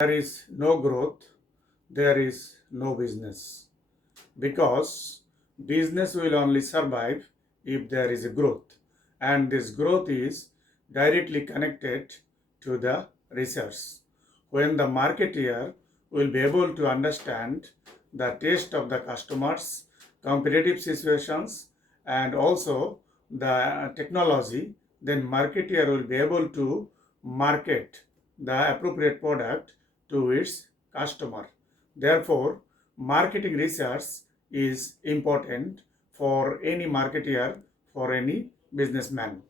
there is no growth, there is no business. Because business will only survive if there is a growth, and this growth is directly connected to the research. When the marketeer will be able to understand the taste of the customers, competitive situations, and also the technology, then marketeer will be able to market the appropriate product to its customer. Therefore, marketing research is important for any marketeer, for any businessman.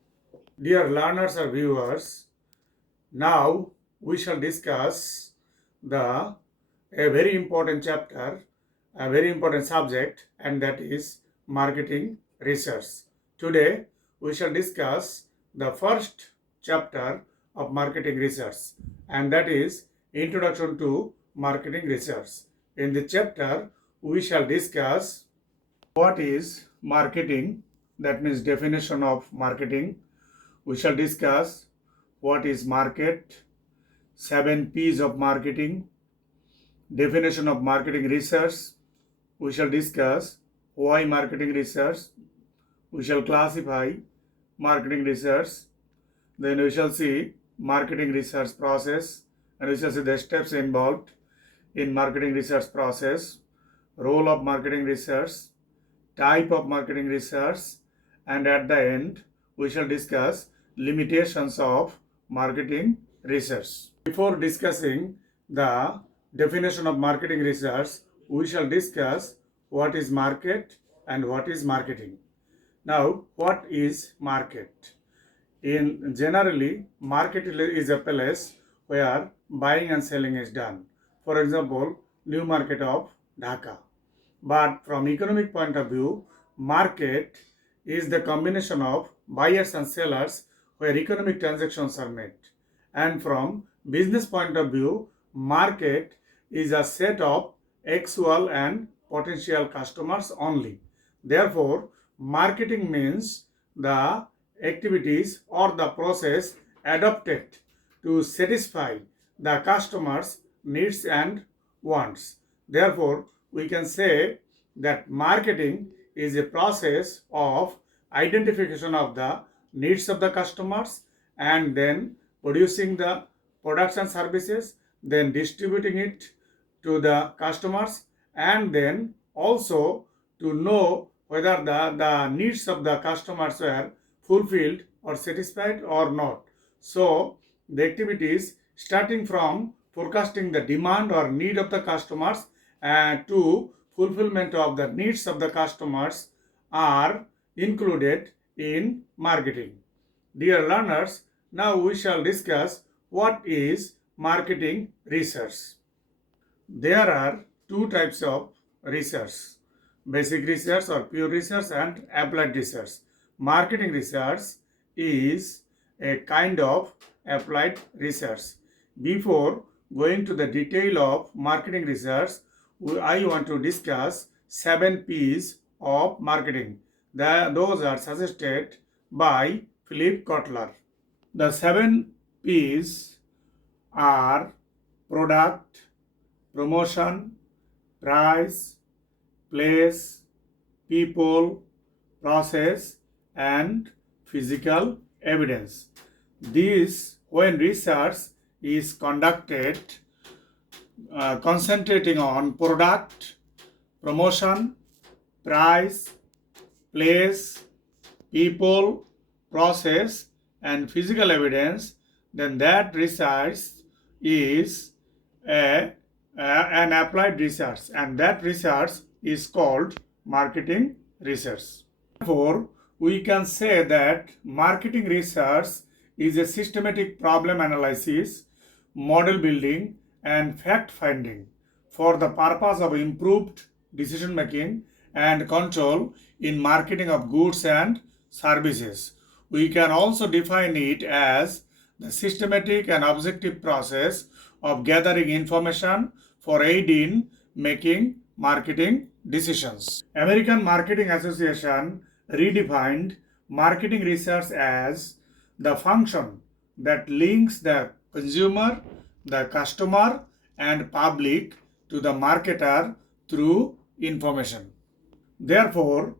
Dear learners or viewers, now we shall discuss the a very important chapter, a very important subject, and that is marketing research. Today we shall discuss the first chapter of marketing research, and that is Introduction to Marketing Research. In the chapter we shall discuss what is marketing, that means definition of marketing. We shall discuss what is market, 7 P's of marketing, definition of marketing research. We shall discuss why marketing research. We shall classify marketing research. Then we shall see marketing research process, and we shall see the steps involved in marketing research process, role of marketing research, type of marketing research, and at the end we shall discuss limitations of marketing research. Before discussing the definition of marketing research, we shall discuss what is market and what is marketing. Now, what is market? In generally, market is a place where buying and selling is done. For example, new market of Dhaka. But from economic point of view, market is the combination of buyers and sellers where economic transactions are made. And from business point of view, market is a set of actual and potential customers only. Therefore, marketing means the activities or the process adopted to satisfy the customer's needs and wants. Therefore, we can say that marketing is a process of identification of the needs of the customers and then producing the products and services, then distributing it to the customers, and then also to know whether the needs of the customers were fulfilled or satisfied or not. So the activities starting from forecasting the demand or need of the customers to fulfillment of the needs of the customers are included in marketing. Dear learners, now we shall discuss what is marketing research. There are two types of research: basic research or pure research and applied research. Marketing research is a kind of applied research. Before going to the detail of marketing research, I want to discuss 7 P's of marketing. Those are suggested by Philip Kotler. The 7 P's are product, promotion, price, place, people, process, and physical evidence. This, when research is conducted concentrating on product, promotion, price, place, people, process, and physical evidence, then that research is an applied research, and that research is called marketing research. Therefore, we can say that marketing research is a systematic problem analysis, model building, and fact finding for the purpose of improved decision making and control in marketing of goods and services. We can also define it as the systematic and objective process of gathering information for aid in making marketing decisions. American Marketing Association redefined marketing research as the function that links the consumer, the customer, and public to the marketer through information. Therefore,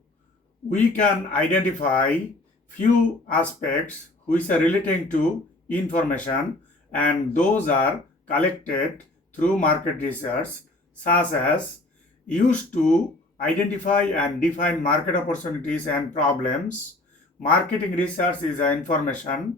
we can identify few aspects which are relating to information, and those are collected through market research, such as used to identify and define market opportunities and problems. Marketing research is information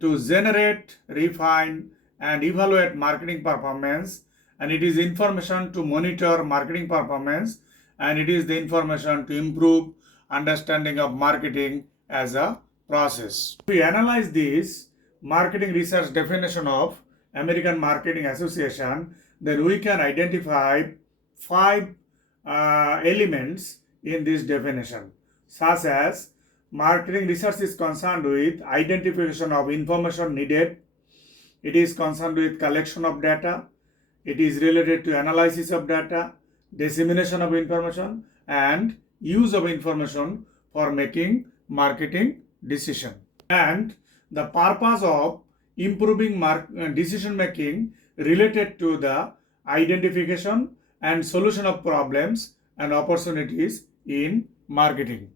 to generate, refine, and evaluate marketing performance, and it is information to monitor marketing performance, and it is the information to improve understanding of marketing as a process. If we analyze this marketing research definition of American Marketing Association, then we can identify five elements in this definition, such as marketing research is concerned with identification of information needed, it is concerned with collection of data, it is related to analysis of data, dissemination of information, and use of information for making marketing decision. And the purpose of improving decision making related to the identification and solution of problems and opportunities in marketing.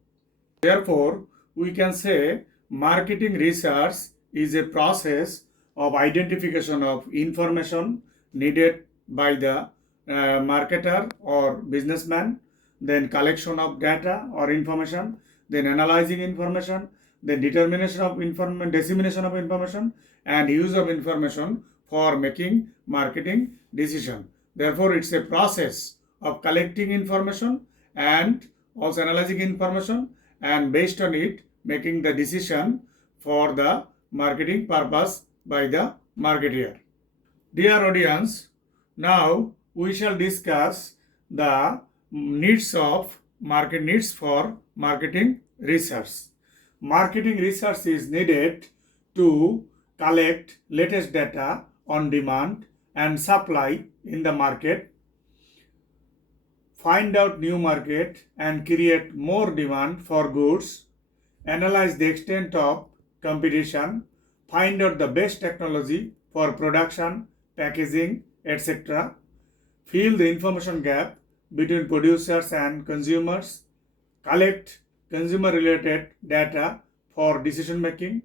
Therefore, we can say marketing research is a process of identification of information needed by the marketer or businessman, then collection of data or information, then analyzing information, then determination of information, dissemination of information, and use of information for making marketing decision. Therefore, it's a process of collecting information and also analyzing information, and based on it making the decision for the marketing purpose by the marketer. Dear audience, now we shall discuss the needs for marketing research. Marketing research is needed to collect latest data on demand and supply in the market, find out new market and create more demand for goods, analyze the extent of competition, find out the best technology for production, packaging, etc., fill the information gap between producers and consumers, collect consumer related data for decision making,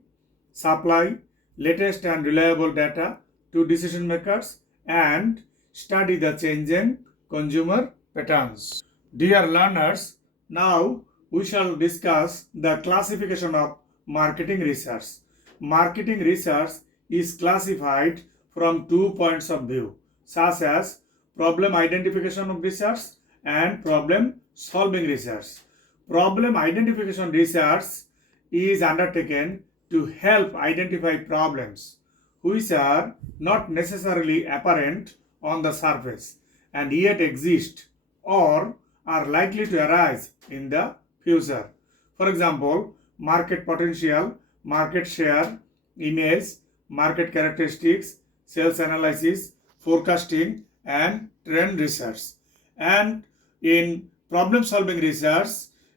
supply latest and reliable data to decision makers, and study the changing consumer patterns. Dear learners, now we shall discuss the classification of marketing research. Marketing research is classified from 2 points of view, such as problem identification of research and problem solving research. Problem identification research is undertaken to help identify problems which are not necessarily apparent on the surface and yet exist or are likely to arise in the future. For example, market potential, market share, image, market characteristics, sales analysis, forecasting, and trend research. And in problem solving research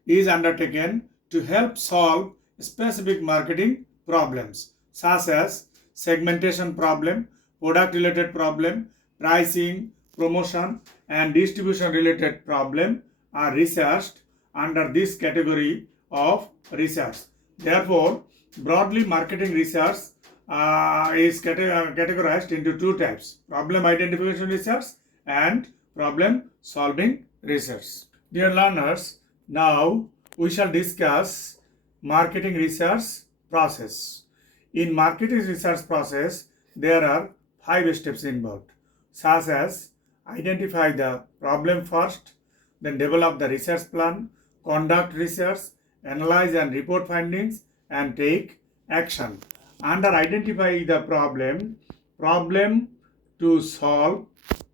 is undertaken to help solve specific marketing problems such as segmentation problem, product related problem, pricing, promotion, and distribution related problem are researched under this category of research. Therefore, broadly marketing research is categorized into two types: problem identification research and problem solving research. Dear learners, now we shall discuss marketing research process. In marketing research process, there are 5 steps involved, such as identify the problem first, then develop the research plan, conduct research, analyze and report findings, and take action. Under identify the problem to solve,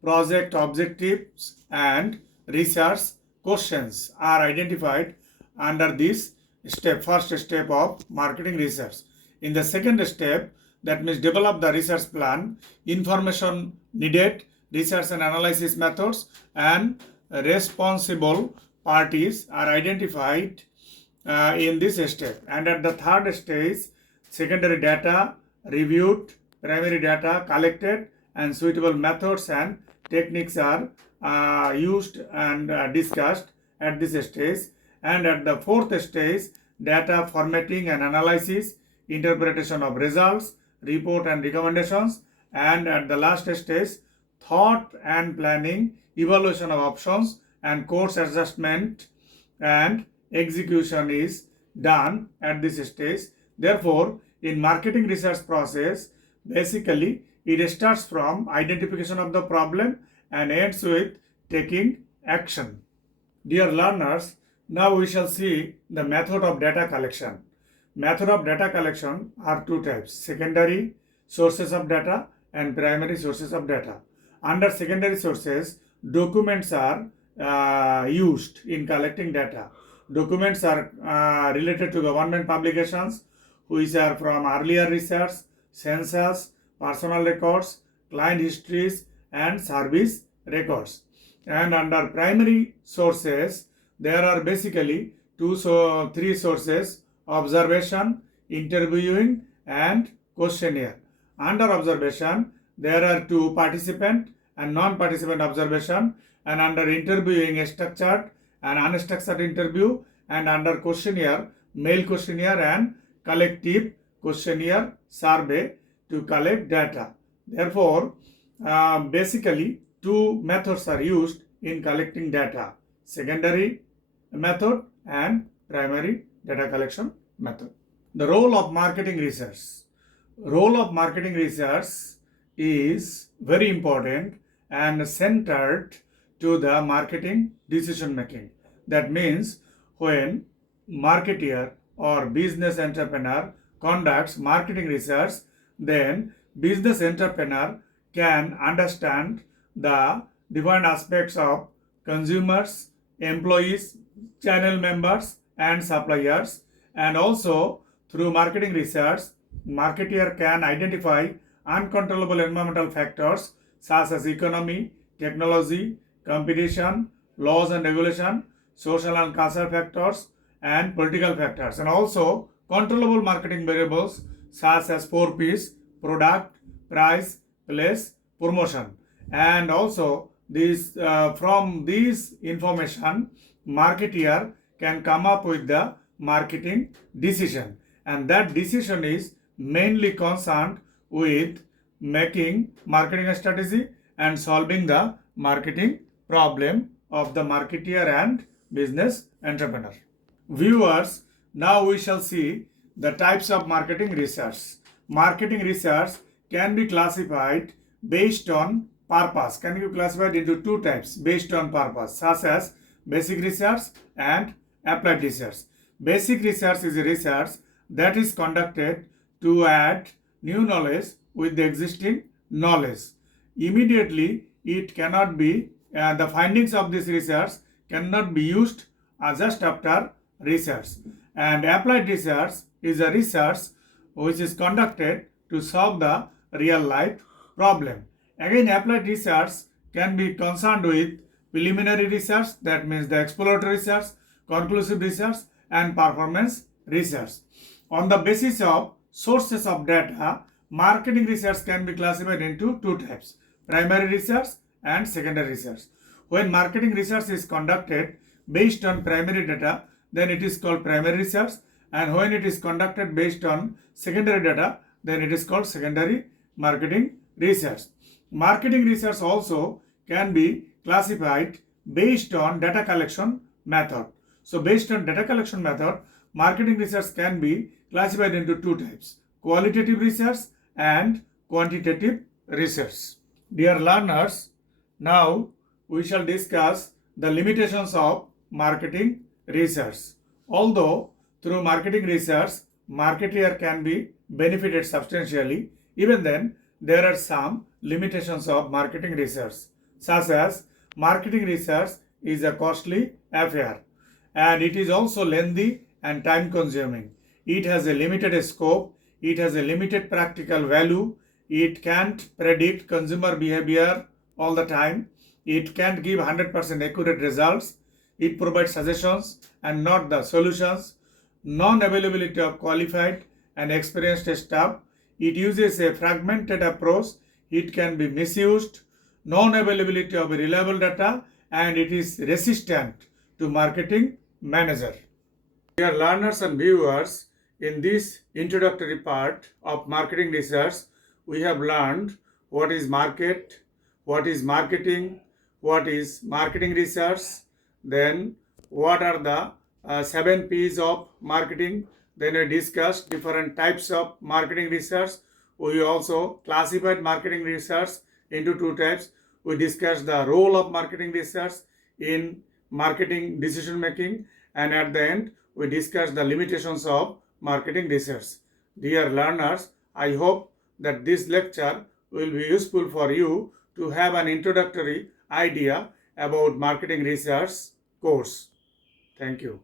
project objectives, and research questions are identified under this step, first step of marketing research. In the second step, that means develop the research plan, information needed, research and analysis methods, and responsible parties are identified in this step. And at the third stage, secondary data reviewed, primary data collected, and suitable methods and techniques are used and discussed at this stage. And at the fourth stage, data formatting and analysis, interpretation of results, report and recommendations, and at the last stage, thought and planning, evaluation of options, and course adjustment and execution is done at this stage. Therefore, in marketing research process, basically it starts from identification of the problem and ends with taking action. Dear learners, now we shall see the method of data collection. Method of data collection are two types: secondary sources of data and primary sources of data. Under secondary sources, documents are used in collecting data. Documents are related to government publications, which are from earlier research, census, personal records, client histories, and service records. And under primary sources, there are basically three sources: observation, interviewing, and questionnaire. Under observation, there are two: participant and non-participant observation, and under interviewing, a structured and unstructured interview, and under questionnaire, mail questionnaire and collective questionnaire survey to collect data. Therefore, basically two methods are used in collecting data: secondary method and primary data collection method. The role of marketing research. Role of marketing research is very important and centered to the marketing decision making. That means when marketer or business entrepreneur conducts marketing research, then business entrepreneur can understand the different aspects of consumers, employees, channel members, and suppliers. And also through marketing research, marketer can identify uncontrollable environmental factors such as economy, technology, competition, laws and regulation, social and cultural factors, and political factors, and also controllable marketing variables such as 4Ps: product, price, place, promotion. And also from this information, marketer can come up with the marketing decision, and that decision is mainly concerned with making marketing strategy and solving the marketing problem of the marketer and business entrepreneur. Viewers, now we shall see the types of marketing research. Marketing research can be classified based on purpose, can be classified into two types based on purpose, such as basic research and applied research. Basic research is a research that is conducted to add new knowledge with the existing knowledge. Immediately, it cannot be, the findings of this research cannot be used just after research. And applied research is a research which is conducted to solve the real life problem. Again, applied research can be concerned with preliminary research, that means the exploratory research, conclusive research, and performance research. On the basis of sources of data, marketing research can be classified into two types: primary research and secondary research. When marketing research is conducted based on primary data, then it is called primary research, and when it is conducted based on secondary data, then it is called secondary marketing research. Marketing research also can be classified based on data collection method. So based on data collection method, marketing research can be classified into two types: qualitative research and quantitative research. Dear learners, now we shall discuss the limitations of marketing research. Although through marketing research, marketer can be benefited substantially, even then there are some limitations of marketing research, such as marketing research is a costly affair, and it is also lengthy and time consuming. It has a limited scope, it has a limited practical value, it can't predict consumer behavior all the time, it can't give 100% accurate results, it provides suggestions and not the solutions, non-availability of qualified and experienced staff, it uses a fragmented approach, it can be misused, non-availability of reliable data, and it is resistant to marketing manager. Dear learners and viewers, in this introductory part of marketing research, we have learned what is market, what is marketing, what is marketing research, then what are the 7 P's of marketing. Then we discussed different types of marketing research. We also classified marketing research into 2 types. We discussed the role of marketing research in marketing decision making, and at the end we discussed the limitations of marketing research. Dear learners, I hope that this lecture will be useful for you to have an introductory idea about marketing research course. Thank you.